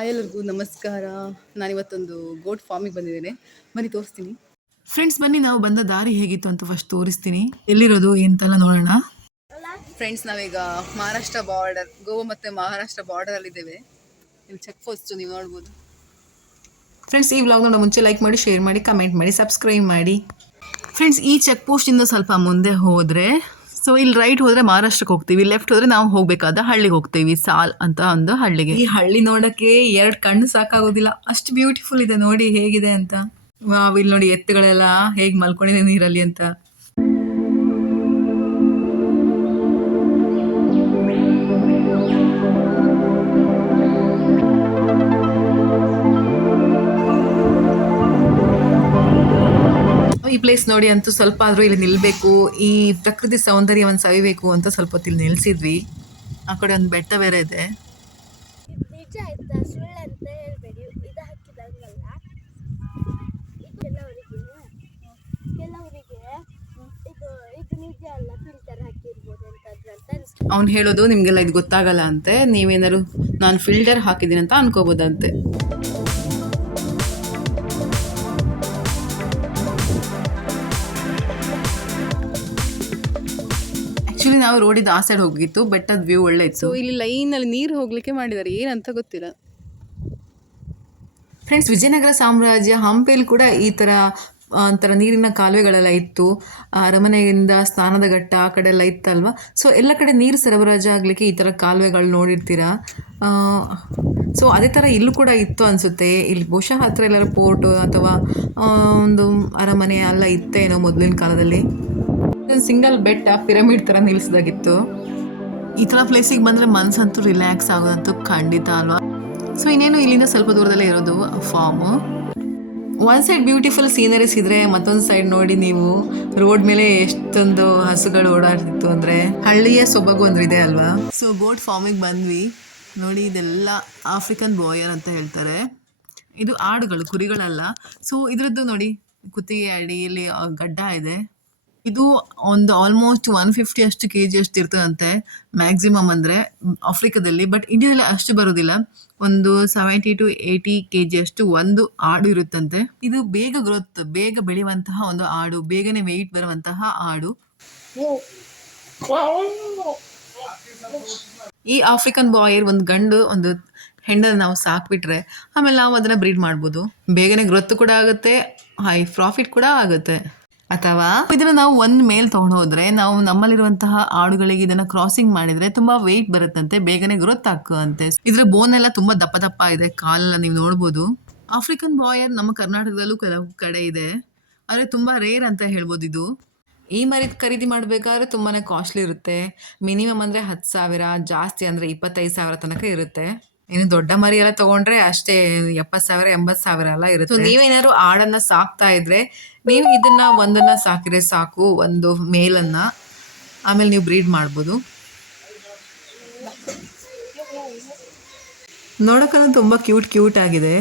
Hi ಎಲ್ಲರಿಗೂ ನಮಸ್ಕಾರ. ನಾನಿವತ್ತೊಂದು ಗೋಟ್ ಫಾರ್ಮಿಗೆ ಬಂದಿದ್ದೇನೆ. ಬನ್ನಿ ತೋರಿಸ್ತೀನಿ. ಫ್ರೆಂಡ್ಸ್ ಬನ್ನಿ ನಾವು ಬಂದ ದಾರಿ ಹೇಗಿತ್ತು ಅಂತ ಫಸ್ಟ್ ತೋರಿಸ್ತೀನಿ. ಎಲ್ಲಿರೋದು ಎಂತೆಲ್ಲ ನೋಡೋಣ. ಫ್ರೆಂಡ್ಸ್ ನಾವೀಗ ಮಹಾರಾಷ್ಟ್ರ ಬಾರ್ಡರ್ ಗೋವಾ ಮತ್ತು ಮಹಾರಾಷ್ಟ್ರ ಬಾರ್ಡರಲ್ಲಿದ್ದೇವೆ ಇಲ್ಲಿ ಚೆಕ್ ಪೋಸ್ಟ್ ನೀವು ನೋಡ್ಬೋದು. ಫ್ರೆಂಡ್ಸ್ ಈ ವ್ಲಾಗ್ ನೋಡೋ ಮುಂಚೆ ಲೈಕ್ ಮಾಡಿ ಶೇರ್ ಮಾಡಿ ಕಮೆಂಟ್ ಮಾಡಿ ಸಬ್ಸ್ಕ್ರೈಬ್ ಮಾಡಿ. ಫ್ರೆಂಡ್ಸ್ ಈ ಚೆಕ್ ಪೋಸ್ಟಿಂದ ಸ್ವಲ್ಪ ಮುಂದೆ ಹೋದರೆ ಸೊ ಇಲ್ಲಿ ರೈಟ್ ಹೋದ್ರೆ ಮಹಾರಾಷ್ಟ್ರಕ್ಕೆ ಹೋಗ್ತೀವಿ ಲೆಫ್ಟ್ ಹೋದ್ರೆ ನಾವು ಹೋಗಬೇಕಾದ ಹಳ್ಳಿಗೆ ಹೋಗ್ತೀವಿ, ಸಾಲ್ ಅಂತ ಒಂದು ಹಳ್ಳಿಗೆ. ಈ ಹಳ್ಳಿ ನೋಡೋಕ್ಕೆ ಎರಡು ಕಣ್ಣು ಸಾಕಾಗೋದಿಲ್ಲ. ಅಷ್ಟು ಬ್ಯೂಟಿಫುಲ್ ಇದೆ ನೋಡಿ ಹೇಗಿದೆ ಅಂತ. ಇಲ್ಲಿ ನೋಡಿ ಎತ್ತುಗಳೆಲ್ಲ ಹೇಗೆ ಮಲ್ಕೊಂಡಿದೆ ನೀರಲ್ಲಿ ಅಂತ. ಈ ಪ್ಲೇಸ್ ನೋಡಿ ಅಂತೂ ಸ್ವಲ್ಪ ಆದರೂ ಇಲ್ಲಿ ನಿಲ್ಲಬೇಕು ಈ ಪ್ರಕೃತಿ ಸೌಂದರ್ಯವನ್ನು ಸವಿಬೇಕು ಅಂತ ಸ್ವಲ್ಪ ಹೊತ್ತು ಇಲ್ಲಿ ನಿಲ್ಸಿದ್ವಿ. ಆ ಕಡೆ ಒಂದು ಬೆಟ್ಟ ಬೇರೆ ಇದೆ. ಅವ್ನು ಹೇಳೋದು ನಿಮಗೆಲ್ಲ ಇದು ಗೊತ್ತಾಗಲ್ಲ ಅಂತೆ. ನೀವೇನಾದ್ರು ನಾನು ಫಿಲ್ಟರ್ ಹಾಕಿದ್ದೀನಿ ಅಂತ ಅನ್ಕೋಬೋದಂತೆ. ಆ್ಯಕ್ಚುಲಿ ನಾವು ರೋಡಿದ ಆ ಸೈಡ್ ಹೋಗಿತ್ತು ಬೆಟ್ಟದ ವ್ಯೂ ಒಳ್ಳೆ ಸೊ ಇತ್ತು ಇಲ್ಲಿ ಲೈನಲ್ಲಿ ನೀರು ಹೋಗ್ಲಿಕ್ಕೆ ಮಾಡಿದ್ದಾರೆ ಏನಂತ ಗೊತ್ತಿಲ್ಲ. ಫ್ರೆಂಡ್ಸ್ ವಿಜಯನಗರ ಸಾಮ್ರಾಜ್ಯ ಹಂಪೆಯಲ್ಲಿ ಕೂಡ ಈ ಥರ ಒಂಥರ ನೀರಿನ ಕಾಲುವೆಗಳೆಲ್ಲ ಇತ್ತು. ಅರಮನೆಯಿಂದ ಸ್ನಾನದ ಘಟ್ಟ ಆ ಕಡೆ ಎಲ್ಲ ಇತ್ತಲ್ವ? ಸೊ ಎಲ್ಲ ಕಡೆ ನೀರು ಸರಬರಾಜು ಆಗಲಿಕ್ಕೆ ಈ ಥರ ಕಾಲುವೆಗಳು ನೋಡಿರ್ತೀರಾ? ಸೊ ಅದೇ ಥರ ಇಲ್ಲೂ ಕೂಡ ಇತ್ತು ಅನಿಸುತ್ತೆ. ಇಲ್ಲಿ ಬಹುಶಃ ಹತ್ರ ಎಲ್ಲರೂ ಪೋರ್ಟ್ ಅಥವಾ ಒಂದು ಅರಮನೆ ಎಲ್ಲ ಇತ್ತೇನೋ ಮೊದಲಿನ ಕಾಲದಲ್ಲಿ. ಸಿಂಗಲ್ ಬೆಟ್ಟ ಪಿರಮಿಡ್ ಥರ ನಿಲ್ಲಿಸಿದಾಗಿತ್ತು ಈ ಥರ ಪ್ಲೇಸಿಗೆ ಬಂದರೆ ಮನ್ಸಂತೂ ರಿಲ್ಯಾಕ್ಸ್ ಆಗೋದಂತೂ ಖಂಡಿತ ಅಲ್ವಾ? ಸೊ ಇನ್ನೇನು ಇಲ್ಲಿಂದ ಸ್ವಲ್ಪ ದೂರದಲ್ಲೇ ಇರೋದು farm one side beautiful sceneries ಇದ್ರೆ ಮತ್ತೊಂದು ಸೈಡ್ ನೋಡಿ ನೀವು ರೋಡ್ ಮೇಲೆ ಎಷ್ಟೊಂದು ಹಸುಗಳು ಓಡಾಡ್ತಿತ್ತು ಅಂದರೆ ಹಳ್ಳಿಯ ಸೊಬಗು ಅಂದ್ರೆ ಇದೆ ಅಲ್ವಾ ಸೊ ಬೋಟ್ ಫಾರ್ಮಿಗೆ ಬಂದ್ವಿ. ನೋಡಿ, ಇದೆಲ್ಲ ಆಫ್ರಿಕನ್ ಬಾಯರ್ ಅಂತ ಹೇಳ್ತಾರೆ. ಇದು ಆಡುಗಳು, ಕುರಿಗಳಲ್ಲ. ಸೊ ಇದ್ರದ್ದು ನೋಡಿ, ಕುತ್ತಿಗೆ ಅಡಿಯಲ್ಲಿ ಗಡ್ಡ ಇದೆ. ಇದು ಒಂದು ಆಲ್ಮೋಸ್ಟ್ ಒನ್ ಫಿಫ್ಟಿ ಅಷ್ಟು ಕೆ ಜಿ ಅಷ್ಟು ಇರ್ತದಂತೆ ಮ್ಯಾಕ್ಸಿಮಮ್ ಅಂದರೆ ಆಫ್ರಿಕಾದಲ್ಲಿ ಬಟ್ ಇಂಡಿಯಾದಲ್ಲಿ ಅಷ್ಟು ಬರೋದಿಲ್ಲ. ಒಂದು seventy to eighty K G ಅಷ್ಟು ಒಂದು ಆಡು ಇರುತ್ತಂತೆ. ಇದು ಬೇಗ ಗ್ರೋತ್ ಬೇಗ ಬೆಳೆಯುವಂತಹ ಒಂದು ಆಡು, ಬೇಗನೆ ವೆಯ್ಟ್ ಬರುವಂತಹ ಆಡು. ಈ ಆಫ್ರಿಕನ್ ಬಾಯರ್ ಒಂದು ಗಂಡು, ಒಂದು ಹೆಣ್ಣನ್ನು ನಾವು ಸಾಕ್ಬಿಟ್ರೆ ಆಮೇಲೆ ನಾವು ಅದನ್ನ ಬ್ರೀಡ್ ಮಾಡ್ಬೋದು. ಬೇಗನೆ ಗ್ರೋತ್ ಕೂಡ ಆಗುತ್ತೆ ಹೈ ಪ್ರಾಫಿಟ್ ಕೂಡ ಆಗುತ್ತೆ. ಅಥವಾ ಇದನ್ನ ನಾವು ಒಂದ್ ಮೇಲ್ ತಗೊಂಡು ಹೋದ್ರೆ ನಾವು ನಮ್ಮಲ್ಲಿರುವಂತಹ ಆಡುಗಳಿಗೆ ಇದನ್ನ ಕ್ರಾಸಿಂಗ್ ಮಾಡಿದ್ರೆ ತುಂಬಾ ವೆಯ್ಟ್ ಬರುತ್ತಂತೆ, ಬೇಗನೆ ಗ್ರೋತ್ ಆಗುವಂತೆ ಇದ್ರ ಬೋನ್ ಎಲ್ಲ ತುಂಬಾ ದಪ್ಪ ದಪ್ಪ ಇದೆ, ಕಾಲೆಲ್ಲ ನೀವು ನೋಡ್ಬೋದು. ಆಫ್ರಿಕನ್ ಬಾಯರ್ ನಮ್ಮ ಕರ್ನಾಟಕದಲ್ಲೂ ಕೆಲವು ಕಡೆ ಇದೆ. ಆದರೆ ತುಂಬಾ ರೇರ್ ಅಂತ ಹೇಳ್ಬೋದು ಇದು. ಈ ಮರಿ ಖರೀದಿ ಮಾಡಬೇಕಾದ್ರೆ ತುಂಬಾ ಕಾಸ್ಟ್ಲಿ ಇರುತ್ತೆ. ಮಿನಿಮಮ್ ಅಂದರೆ ಹತ್ತು ಸಾವಿರ, ಜಾಸ್ತಿ ಅಂದರೆ ಇಪ್ಪತ್ತೈದು ಸಾವಿರ ತನಕ ಇರುತ್ತೆ. ಇನ್ನು ದೊಡ್ಡ ಮರಿ ಎಲ್ಲ ತಗೊಂಡ್ರೆ ಅಷ್ಟೇ ಎಪ್ಪತ್ ಸಾವಿರ ಎಂಬತ್ ಸಾವಿರ ಎಲ್ಲ ಇರುತ್ತೆ. ನೀವೇನಾದ್ರು ಆಡನ್ನ ಸಾಕ್ತಾ ಇದ್ರೆ ನೀವು ಇದನ್ನ ಒಂದನ್ನ ಸಾಕಿದ್ರೆ ಸಾಕು, ಒಂದು ಮೇಲನ್ನ. ಆಮೇಲೆ ನೀವು ಬ್ರೀಡ್ ಮಾಡ್ಬೋದು. ನೋಡೋಕ್ಕೂ ತುಂಬಾ ಕ್ಯೂಟ್ ಕ್ಯೂಟ್ ಆಗಿದೆ.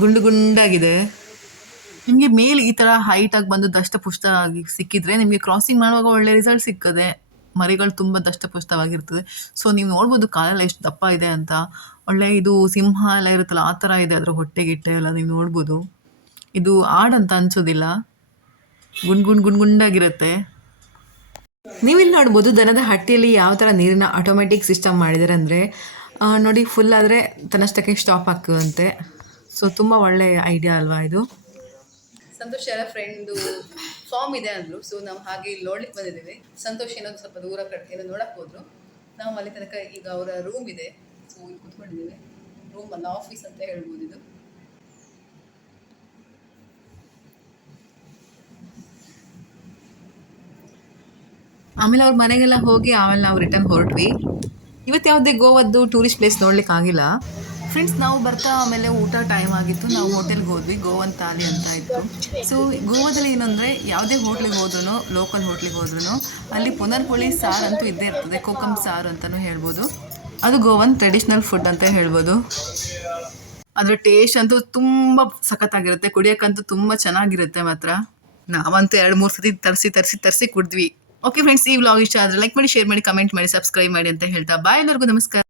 ಗುಂಡು ಗುಂಡಾಗಿದೆ. ನಿಮಗೆ ಮೇಲ್ ಈ ಥರ ಆಗಿ ಬಂದು ದಷ್ಟ ಪುಷ್ಟ ಆಗಿ ಸಿಕ್ಕಿದ್ರೆ ನಿಮಗೆ ಕ್ರಾಸಿಂಗ್ ಮಾಡುವಾಗ ಒಳ್ಳೆ ರಿಸಲ್ಟ್ ಸಿಕ್ಕದೆ ಮರಿಗಳು ತುಂಬ ದಷ್ಟಪುಷ್ಟವಾಗಿರ್ತದೆ. ಸೊ ನೀವು ನೋಡ್ಬೋದು ಕಾಲೆಲ್ಲ ಎಷ್ಟು ದಪ್ಪ ಇದೆ ಅಂತ. ಒಳ್ಳೆ ಇದು ಸಿಂಹ ಎಲ್ಲ ಇರುತ್ತಲ್ಲ ಆ ಥರ ಇದೆ ಅದರ ಹೊಟ್ಟೆ ಗಿಟ್ಟೆ ಎಲ್ಲ ನೀವು ನೋಡ್ಬೋದು. ಇದು ಆಡ್ ಅಂತ ಅನ್ಸೋದಿಲ್ಲ. ಗುಂಡ್ ಗುಂಡ್ ಗುಂಡ್ ಗುಂಡಾಗಿರುತ್ತೆ. ನೀವಿಲ್ಲಿ ನೋಡ್ಬೋದು ದನದ ಹಟ್ಟಿಯಲ್ಲಿ ಯಾವ ಥರ ನೀರಿನ ಆಟೋಮೆಟಿಕ್ ಸಿಸ್ಟಮ್ ಮಾಡಿದ್ದಾರೆ ಅಂದರೆ ನೋಡಿ ಫುಲ್ ಆದರೆ ತನ್ನಷ್ಟಕ್ಕೆ ಸ್ಟಾಪ್ ಆಗ್ತದಂತೆ ಸೊ ತುಂಬ ಒಳ್ಳೆಯ ಐಡಿಯಾ ಅಲ್ವಾ ಇದು? ಸಂತೋಷ ಯಾರ ಫ್ರೆಂಡು ಫಾರ್ಮ್ ಇದೆ ಅಂದ್ರು. ಸೊ ನಾವು ಹಾಗೆ ಇಲ್ಲಿ ನೋಡ್ಲಿಕ್ಕೆ ಬಂದಿದ್ದೀವಿ. ಸಂತೋಷ್ ಏನೋ ಸ್ವಲ್ಪ ದೂರ ಕಡೆ ಏನೋ ನೋಡಕ್ಕೆ ಹೋದ್ರು. ನಾವು ಅಲ್ಲಿ ತನಕ ಈಗ ಅವರ ರೂಮ್ ಇದೆ. ಸೊ ಇಲ್ಲಿ ಕುತ್ಕೊಂಡಿದ್ದೀವಿ. ರೂಮ್ ಅಲ್ಲ ಆಫೀಸ್ ಅಂತ ಹೇಳ್ಬೋದು ಇದು. ಆಮೇಲೆ ಅವ್ರ ಮನೆಗೆಲ್ಲ ಹೋಗಿ ಆಮೇಲೆ ನಾವು ರಿಟರ್ನ್ ಹೊರಟ್ವಿ. ಇವತ್ತು ಯಾವುದೇ ಗೋವದ್ದು ಟೂರಿಸ್ಟ್ ಪ್ಲೇಸ್ ನೋಡ್ಲಿಕ್ಕೆ ಆಗಿಲ್ಲ. ಫ್ರೆಂಡ್ಸ್ ನಾವು ಬರ್ತಾ ಆಮೇಲೆ ಊಟ ಟೈಮ್ ಆಗಿತ್ತು. ನಾವು ಹೋಟೆಲ್ಗೆ ಹೋದ್ವಿ. ಗೋವನ್ ತಾಲಿ ಅಂತ ಇತ್ತು. ಸೊ ಗೋವಾದಲ್ಲಿ ಏನಂದರೆ ಯಾವುದೇ ಹೋಟ್ಲಿಗೆ ಹೋದ್ರೂ ಲೋಕಲ್ ಹೋಟ್ಲಿಗೆ ಹೋದ್ರೂ ಅಲ್ಲಿ ಪುನರ್ಪುಳಿ ಸಾರು ಅಂತೂ ಇದ್ದೇ ಇರ್ತದೆ. ಕೊಕ್ಕಂ ಸಾರು ಅಂತಲೂ ಹೇಳ್ಬೋದು. ಅದು ಗೋವನ್ ಟ್ರೆಡಿಷ್ನಲ್ ಫುಡ್ ಅಂತ ಹೇಳ್ಬೋದು. ಅದರ ಟೇಸ್ಟ್ ಅಂತೂ ತುಂಬ ಸಖತ್ತಾಗಿರುತ್ತೆ. ಕುಡಿಯೋಕ್ಕಂತೂ ತುಂಬ ಚೆನ್ನಾಗಿರುತ್ತೆ ಮಾತ್ರ. ನಾವಂತೂ ಎರಡು, ಮೂರು ಸತಿ ತರಿಸಿ ತರಿಸಿ ತರಿಸಿ ಕುಡಿದ್ವಿ. ಓಕೆ ಫ್ರೆಂಡ್ಸ್ ಈ ವ್ಲಾಗ್ ಇಷ್ಟ ಆದರೆ ಲೈಕ್ ಮಾಡಿ ಶೇರ್ ಮಾಡಿ ಕಮೆಂಟ್ ಮಾಡಿ ಸಬ್ಸ್ಕ್ರೈಬ್ ಮಾಡಿ ಅಂತ ಹೇಳ್ತಾ. ಬಾಯ್ ಎಲ್ಲರಿಗೂ ನಮಸ್ಕಾರ.